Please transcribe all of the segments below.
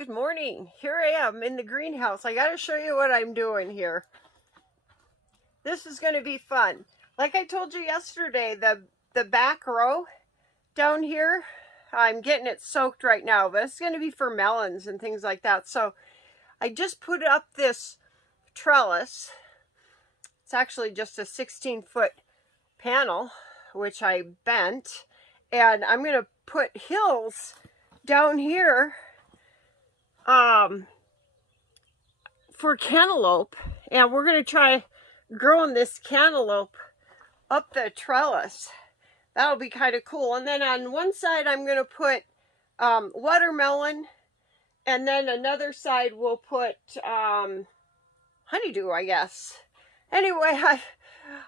Good morning. Here I am in the greenhouse. I got to show you what I'm doing here. This is going to be fun. Like I told you yesterday, the back row down here, I'm getting it soaked right now, but it's going to be for melons and things like that. So I just put up this trellis. It's actually just a 16-foot panel, which I bent, and I'm going to put hills down here for cantaloupe, and we're going to try growing this cantaloupe up the trellis. That'll be kind of cool. And then on one side I'm going to put watermelon, and then another side we'll put honeydew, I guess. Anyway,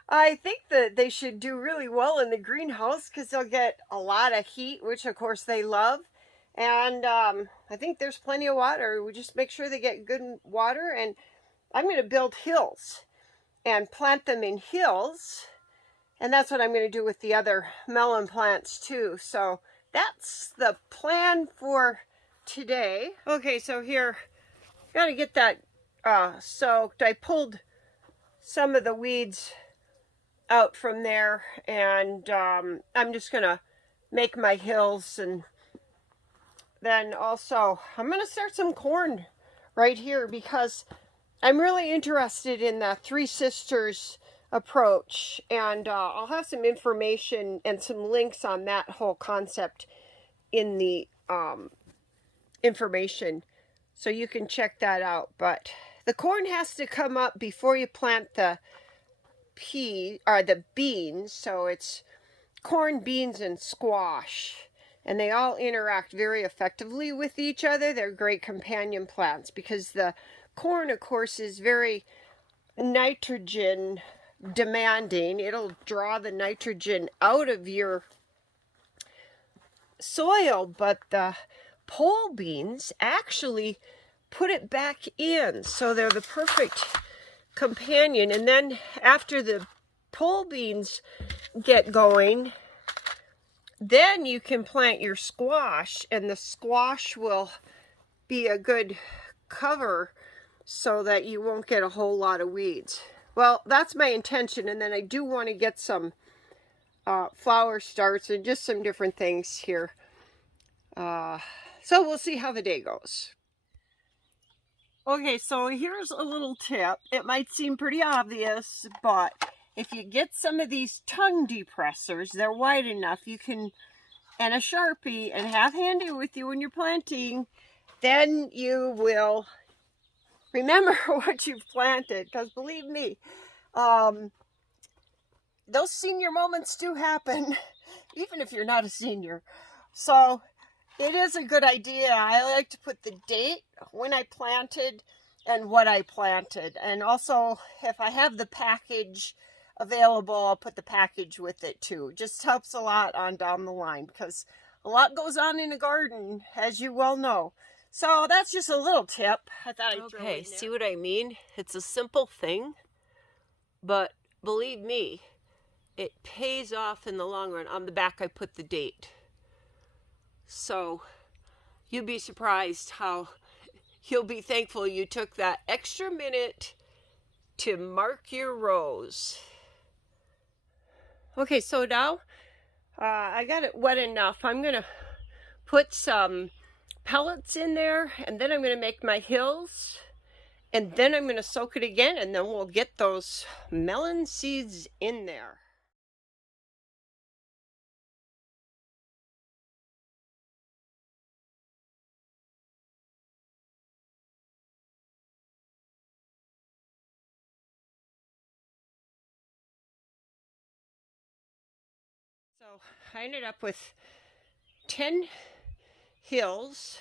I think that they should do really well in the greenhouse because they'll get a lot of heat, which of course they love. And I think there's plenty of water. We just make sure they get good water. And I'm going to build hills and plant them in hills. And that's what I'm going to do with the other melon plants too. So that's the plan for today. Okay, so here, got to get that soaked. I pulled some of the weeds out from there, and I'm just going to make my hills. And then also I'm going to start some corn right here because I'm really interested in the Three Sisters approach, and I'll have some information and some links on that whole concept in the information, so you can check that out. But the corn has to come up before you plant the beans, so it's corn, beans, and squash. And they all interact very effectively with each other. They're great companion plants because the corn, of course, is very nitrogen demanding. It'll draw the nitrogen out of your soil, but the pole beans actually put it back in. So they're the perfect companion. And then after the pole beans get going, then you can plant your squash, and the squash will be a good cover so that you won't get a whole lot of weeds. Well, that's my intention, and then I do want to get some flower starts and just some different things here. So we'll see how the day goes. Okay, so here's a little tip. It might seem pretty obvious, but if you get some of these tongue depressors, they're wide enough, you can, and a Sharpie, and have handy with you when you're planting, then you will remember what you've planted. Because believe me, those senior moments do happen, even if you're not a senior. So it is a good idea. I like to put the date when I planted and what I planted. And also, if I have the package available, I'll put the package with it too. It just helps a lot on down the line because a lot goes on in a garden, as you well know. So that's just a little tip I thought I'd throw in there. Okay, see what I mean? It's a simple thing, but believe me, it pays off in the long run. On the back I put the date. So you'd be surprised how you'll be thankful you took that extra minute to mark your rows. Okay, so now I got it wet enough. I'm going to put some pellets in there, and then I'm going to make my hills, and then I'm going to soak it again, and then we'll get those melon seeds in there. So I ended up with 10 hills.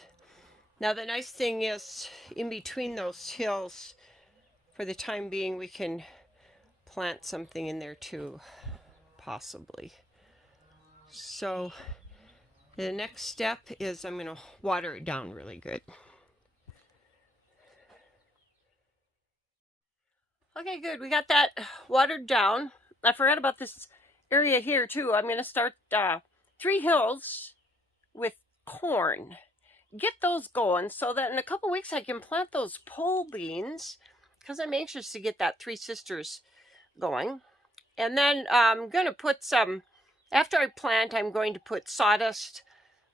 Now the nice thing is, in between those hills, for the time being, we can plant something in there too, possibly. So the next step is I'm going to water it down really good. Okay, good. We got that watered down. I forgot about this area here too. I'm going to start 3 hills with corn. get those going so that in a couple weeks I can plant those pole beans, because I'm anxious to get that Three Sisters going. And then I'm going to put some, after I plant, I'm going to put sawdust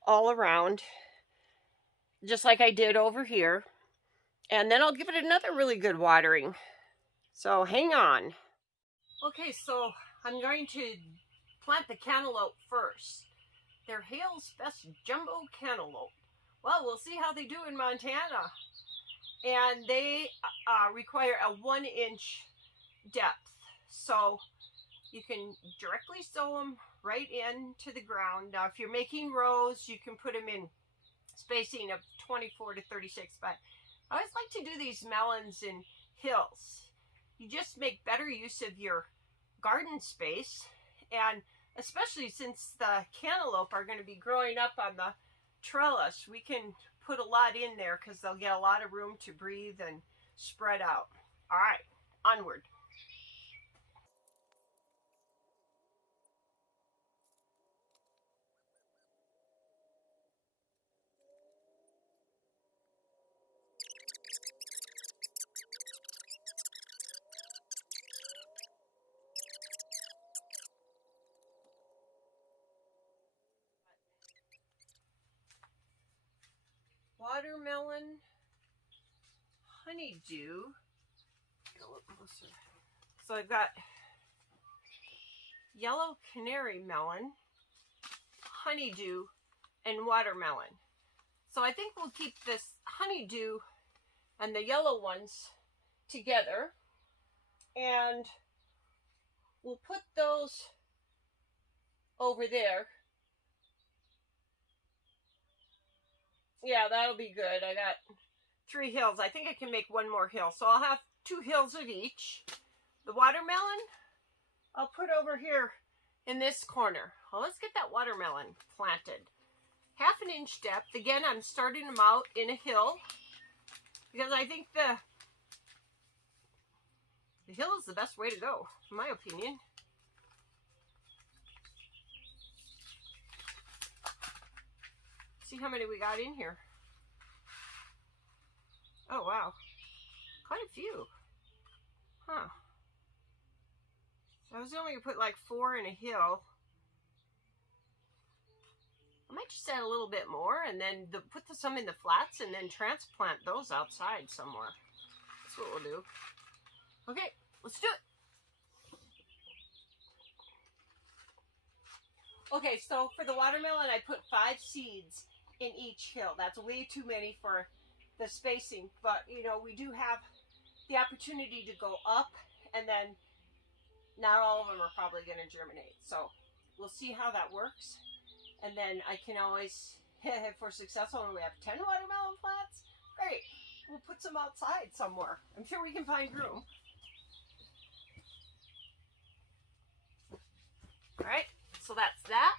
all around, just like I did over here. And then I'll give it another really good watering. So hang on. Okay, so I'm going to plant the cantaloupe first. They're Hale's Best Jumbo Cantaloupe. Well, we'll see how they do in Montana. And they require a 1-inch depth. So you can directly sow them right into the ground. Now, if you're making rows, you can put them in spacing of 24 to 36. But I always like to do these melons in hills. You just make better use of your garden space, and especially since the cantaloupe are going to be growing up on the trellis, we can put a lot in there because they'll get a lot of room to breathe and spread out. All right, onward. Watermelon, honeydew. Get a little closer. So I've got yellow canary melon, honeydew, and watermelon. So I think we'll keep this honeydew and the yellow ones together, and we'll put those over there. Yeah, that'll be good. I got 3 hills. I think I can make 1 more hill. So I'll have 2 hills of each. The watermelon, I'll put over here in this corner. Well, let's get that watermelon planted. 1/2 inch depth. Again, I'm starting them out in a hill because I think the hill is the best way to go, in my opinion. See how many we got in here. Oh, wow. Quite a few. Huh. I was only going to put like 4 in a hill. I might just add a little bit more and then put some in the flats and then transplant those outside somewhere. That's what we'll do. Okay, let's do it. Okay, so for the watermelon, I put 5 seeds in each hill. That's way too many for the spacing, but you know, we do have the opportunity to go up, and then not all of them are probably going to germinate. So we'll see how that works. And then I can always, if we're successful and we have 10 watermelon plants, great. We'll put some outside somewhere. I'm sure we can find room. All right, so that's that.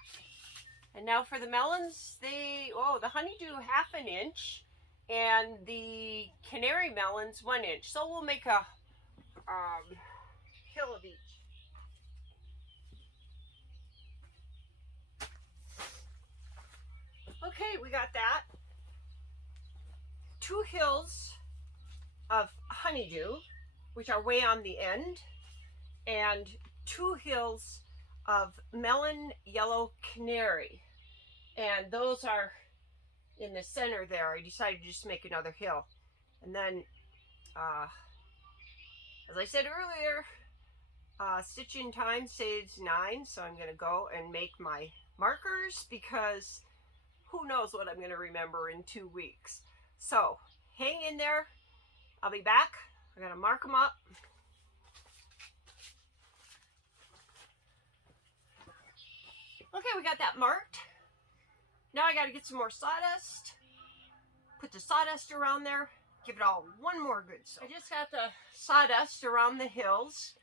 And now for the melons, the honeydew 1/2 inch and the canary melons 1 inch. So we'll make a hill of each. Okay, we got that. 2 hills of honeydew, which are way on the end, and 2 hills of melon yellow canary, and those are in the center there. I decided to just make another hill, and then as I said earlier, stitching time saves 9, so I'm going to go and make my markers because who knows what I'm going to remember in 2 weeks. So hang in there, I'll be back. I'm going to mark them up. Okay, we got that marked. Now I got to get some more sawdust. Put the sawdust around there. Give it all 1 more good soak. I just got the sawdust around the hills.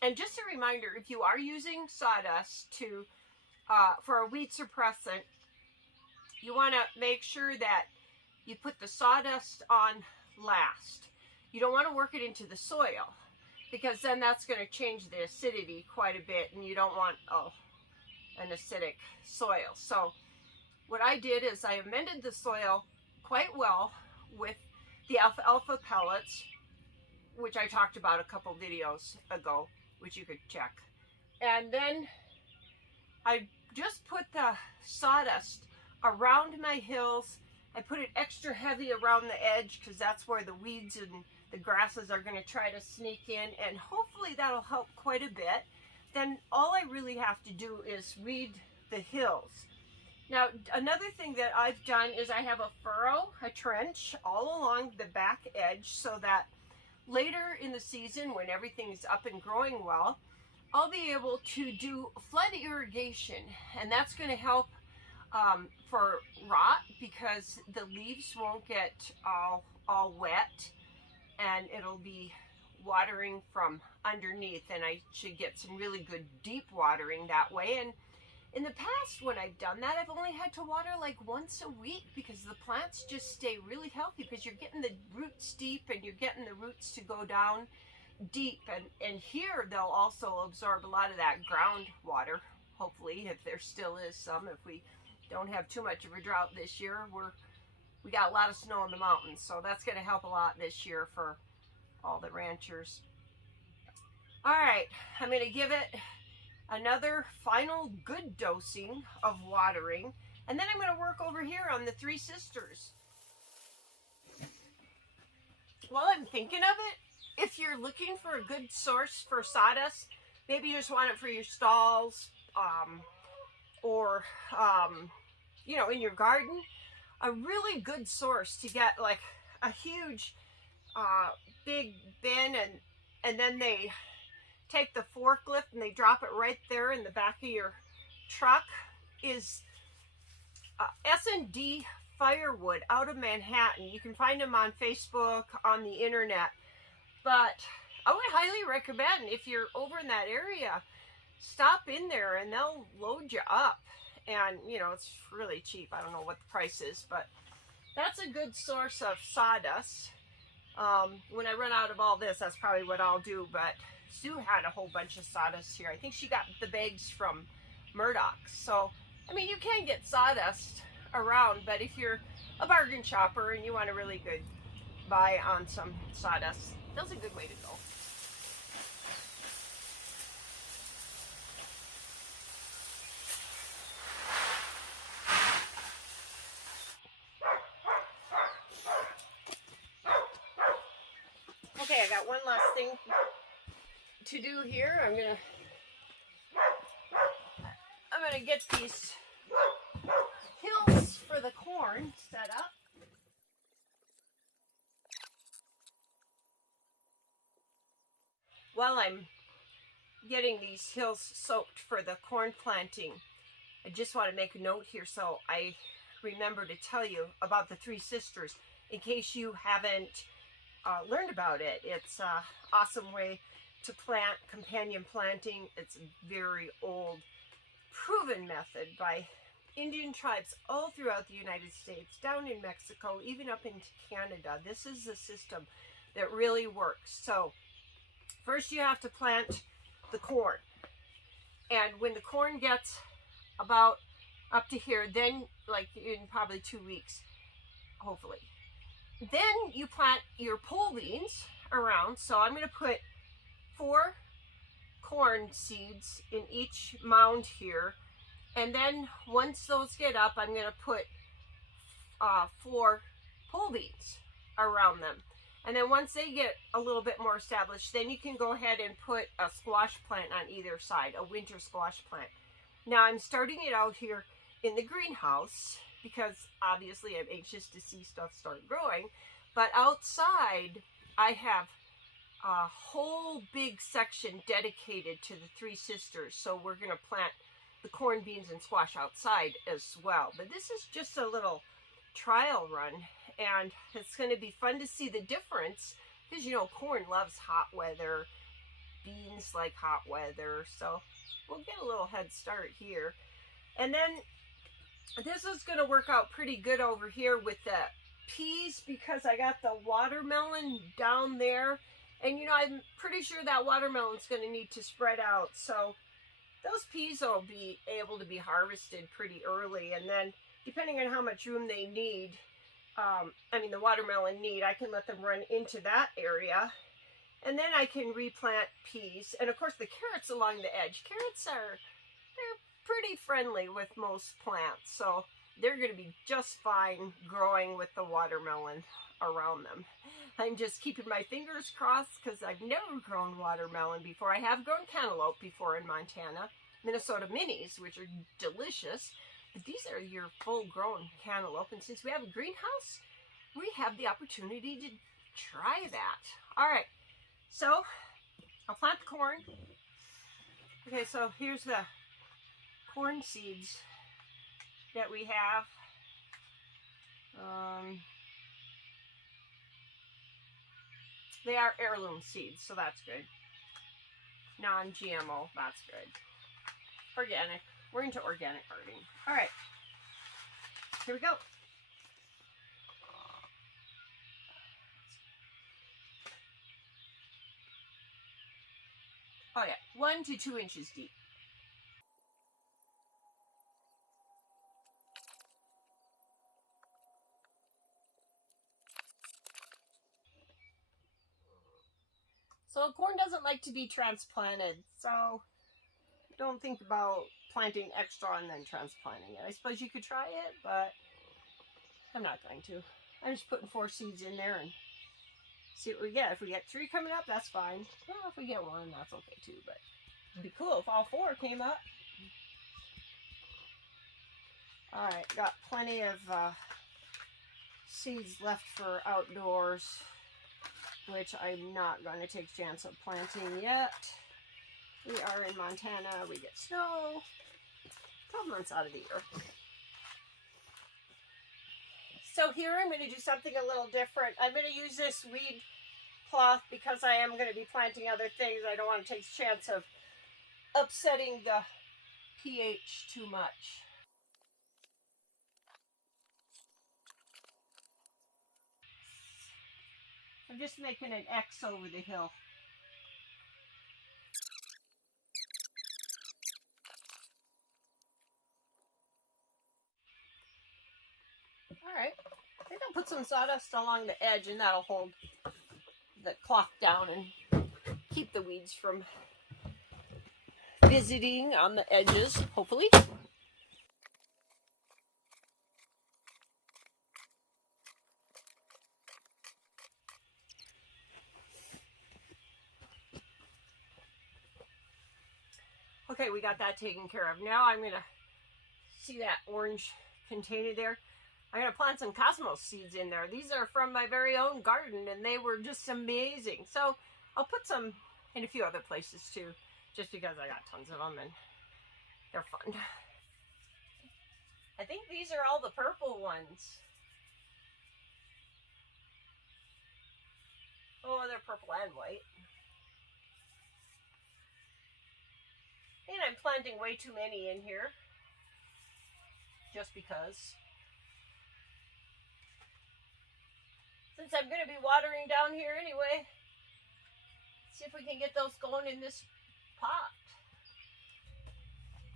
And just a reminder, if you are using sawdust for a weed suppressant, you want to make sure that you put the sawdust on last. You don't want to work it into the soil, because then that's going to change the acidity quite a bit, and you don't want an acidic soil. So what I did is I amended the soil quite well with the alfalfa pellets, which I talked about a couple videos ago, which you could check. And then I just put the sawdust around my hills. I put it extra heavy around the edge because that's where the weeds and the grasses are going to try to sneak in, and hopefully that'll help quite a bit. Then all I really have to do is weed the hills. Now, another thing that I've done is I have a furrow, a trench, all along the back edge so that later in the season when everything's up and growing well, I'll be able to do flood irrigation, and that's going to help for rot because the leaves won't get all wet, and it'll be watering from underneath, and I should get some really good deep watering that way. And in the past when I've done that, I've only had to water like once a week because the plants just stay really healthy because you're getting the roots deep and you're getting the roots to go down deep, and here they'll also absorb a lot of that groundwater, hopefully, if there still is some. If we don't have too much of a drought this year, we got a lot of snow in the mountains, so that's going to help a lot this year for all the ranchers. All right, I'm going to give it another final good dosing of watering, and then I'm going to work over here on the Three Sisters. While I'm thinking of it, if you're looking for a good source for sawdust, maybe you just want it for your stalls, or you know, in your garden, a really good source to get like a huge big bin, and then they take the forklift and they drop it right there in the back of your truck, is S&D Firewood out of Manhattan. You can find them on Facebook, on the internet. But I would highly recommend, if you're over in that area, stop in there and they'll load you up. And, you know, it's really cheap. I don't know what the price is, but that's a good source of sawdust. When I run out of all this, that's probably what I'll do. But Sue had a whole bunch of sawdust here. I think she got the bags from Murdoch's. So, I mean, you can get sawdust around, but if you're a bargain shopper and you want a really good buy on some sawdust, that's a good way to go. Okay, I got one last thing to do here. I'm gonna get these hills for the corn set up. While I'm getting these hills soaked for the corn planting, I just want to make a note here so I remember to tell you about the Three Sisters in case you haven't learned about it. It's an awesome way to plant, companion planting. It's a very old, proven method by Indian tribes all throughout the United States, down in Mexico, even up into Canada. This is a system that really works. So first you have to plant the corn, and when the corn gets about up to here, then like in probably 2 weeks, hopefully, then you plant your pole beans around. So I'm going to put 4 corn seeds in each mound here, and then once those get up, I'm going to put 4 pole beans around them. And then once they get a little bit more established, then you can go ahead and put a squash plant on either side, a winter squash plant. Now I'm starting it out here in the greenhouse because obviously I'm anxious to see stuff start growing. But outside, I have a whole big section dedicated to the Three Sisters. So we're going to plant the corn, beans, and squash outside as well. But this is just a little trial run, and it's going to be fun to see the difference because, you know, corn loves hot weather, beans like hot weather, so we'll get a little head start here. And then this is going to work out pretty good over here with the peas because I got the watermelon down there, and you know, I'm pretty sure that watermelon's going to need to spread out, so those peas will be able to be harvested pretty early, and then depending on how much room they need, the watermelon need, I can let them run into that area. And then I can replant peas. And of course the carrots along the edge. Carrots they're pretty friendly with most plants. So they're going to be just fine growing with the watermelon around them. I'm just keeping my fingers crossed because I've never grown watermelon before. I have grown cantaloupe before in Montana. Minnesota minis, which are delicious. But these are your full-grown cantaloupe. And since we have a greenhouse, we have the opportunity to try that. All right. So, I'll plant the corn. Okay, so here's the corn seeds that we have. They are heirloom seeds, so that's good. Non-GMO, that's good. Organic. We're into organic gardening. All right, here we go. Oh yeah, 1 to 2 inches deep. So corn doesn't like to be transplanted, so don't think about planting extra and then transplanting it. I suppose you could try it, but I'm not going to. I'm just putting 4 seeds in there and see what we get. If we get 3 coming up, that's fine. Well, if we get 1, that's okay too, but it'd be cool if all 4 came up. Alright, got plenty of seeds left for outdoors, which I'm not going to take a chance of planting yet. We are in Montana. We get snow 12 months out of the year. So here I'm going to do something a little different. I'm going to use this weed cloth because I am going to be planting other things. I don't want to take a chance of upsetting the pH too much. I'm just making an X over the hill. Alright, I think I'll put some sawdust along the edge and that'll hold the cloth down and keep the weeds from visiting on the edges, hopefully. Okay, we got that taken care of. Now I'm going to see that orange container there. I'm going to plant some cosmos seeds in there. These are from my very own garden and they were just amazing. So I'll put some in a few other places too, just because I got tons of them and they're fun. I think these are all the purple ones. Oh, they're purple and white. And I'm planting way too many in here, just because. Since I'm going to be watering down here anyway, see if we can get those going in this pot.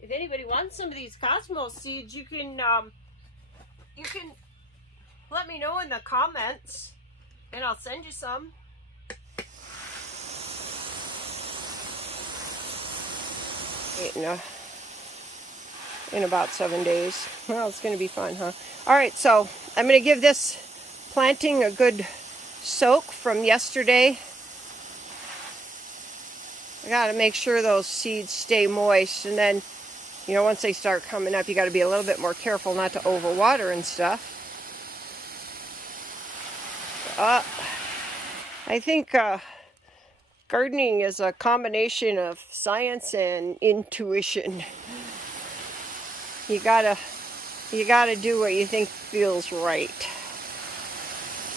If anybody wants some of these cosmos seeds, you can let me know in the comments, and I'll send you some. In about 7 days. Well, it's going to be fun, huh? All right, so I'm going to give this planting a good soak from yesterday. I got to make sure those seeds stay moist, and then, you know, once they start coming up, you got to be a little bit more careful not to overwater and stuff. I think gardening is a combination of science and intuition. You gotta do what you think feels right.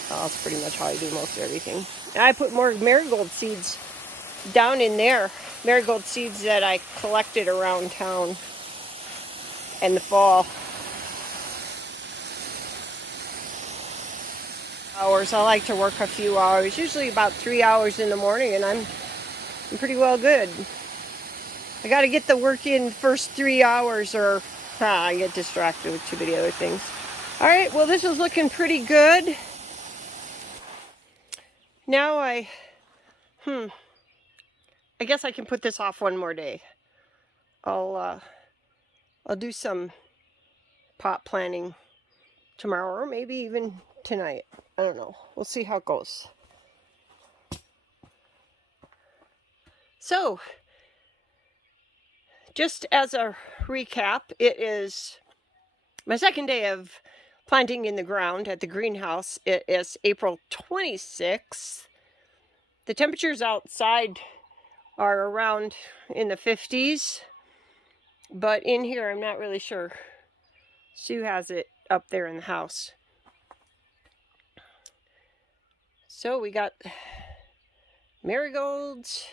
That's pretty much how I do most everything. And I put more marigold seeds down in there. Marigold seeds that I collected around town in the fall. I like to work a few hours, usually about 3 hours in the morning, and I'm pretty well good. I got to get the work in first 3 hours or I get distracted with too many other things. All right, well, this is looking pretty good. Now I guess I can put this off one more day. I'll do some pot planting tomorrow, or maybe even tonight. I don't know. We'll see how it goes. So, just as a recap, it is my second day of planting in the ground at the greenhouse. It is April 26th. The temperatures outside are around in the 50s, but in here I'm not really sure. Sue has it up there in the house. So we got marigolds,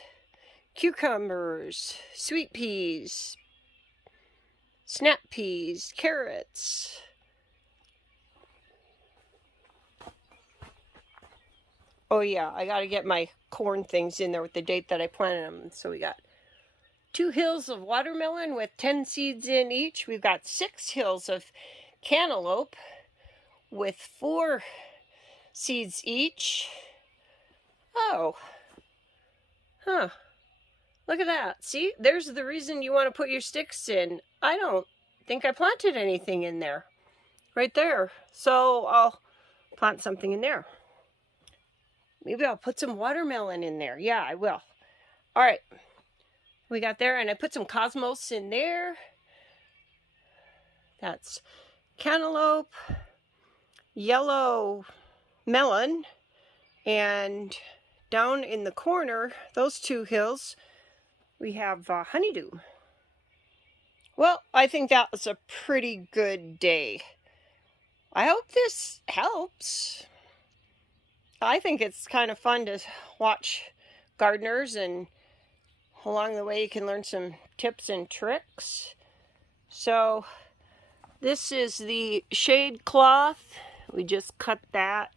cucumbers, sweet peas, snap peas, carrots. Oh yeah, I gotta get my corn things in there with the date that I planted them. So we got 2 hills of watermelon with 10 seeds in each. We've got 6 hills of cantaloupe with 4 seeds each. Oh, look at that. See, there's the reason you want to put your sticks in. I don't think I planted anything in there. Right there. So I'll plant something in there. Maybe I'll put some watermelon in there. Yeah, I will. All right. We got there, and I put some cosmos in there. That's cantaloupe, yellow melon, and down in the corner, those 2 hills, we have honeydew. Well, I think that was a pretty good day. I hope this helps. I think it's kind of fun to watch gardeners, and along the way you can learn some tips and tricks. So this is the shade cloth. We just cut that.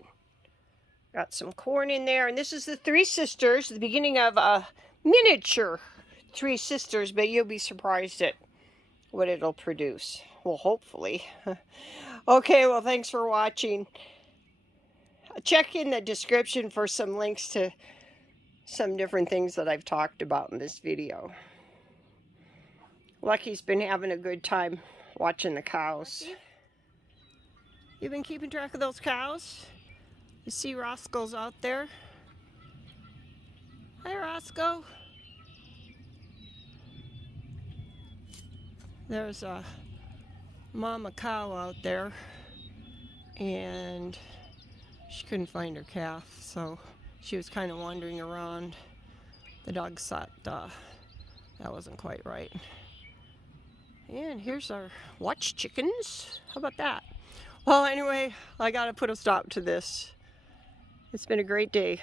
Got some corn in there, and this is the 3 sisters, the beginning of a miniature 3 sisters, but you'll be surprised at what it'll produce. Well, hopefully. Okay, well, thanks for watching. Check in the description for some links to some different things that I've talked about in this video. Lucky's been having a good time watching the cows. You've been keeping track of those cows? You see Roscoe's out there? Hi, Roscoe. There's a mama cow out there, and she couldn't find her calf, so she was kind of wandering around. The dogs thought that wasn't quite right. And here's our watch chickens. How about that? Well, anyway, I gotta put a stop to this. It's been a great day.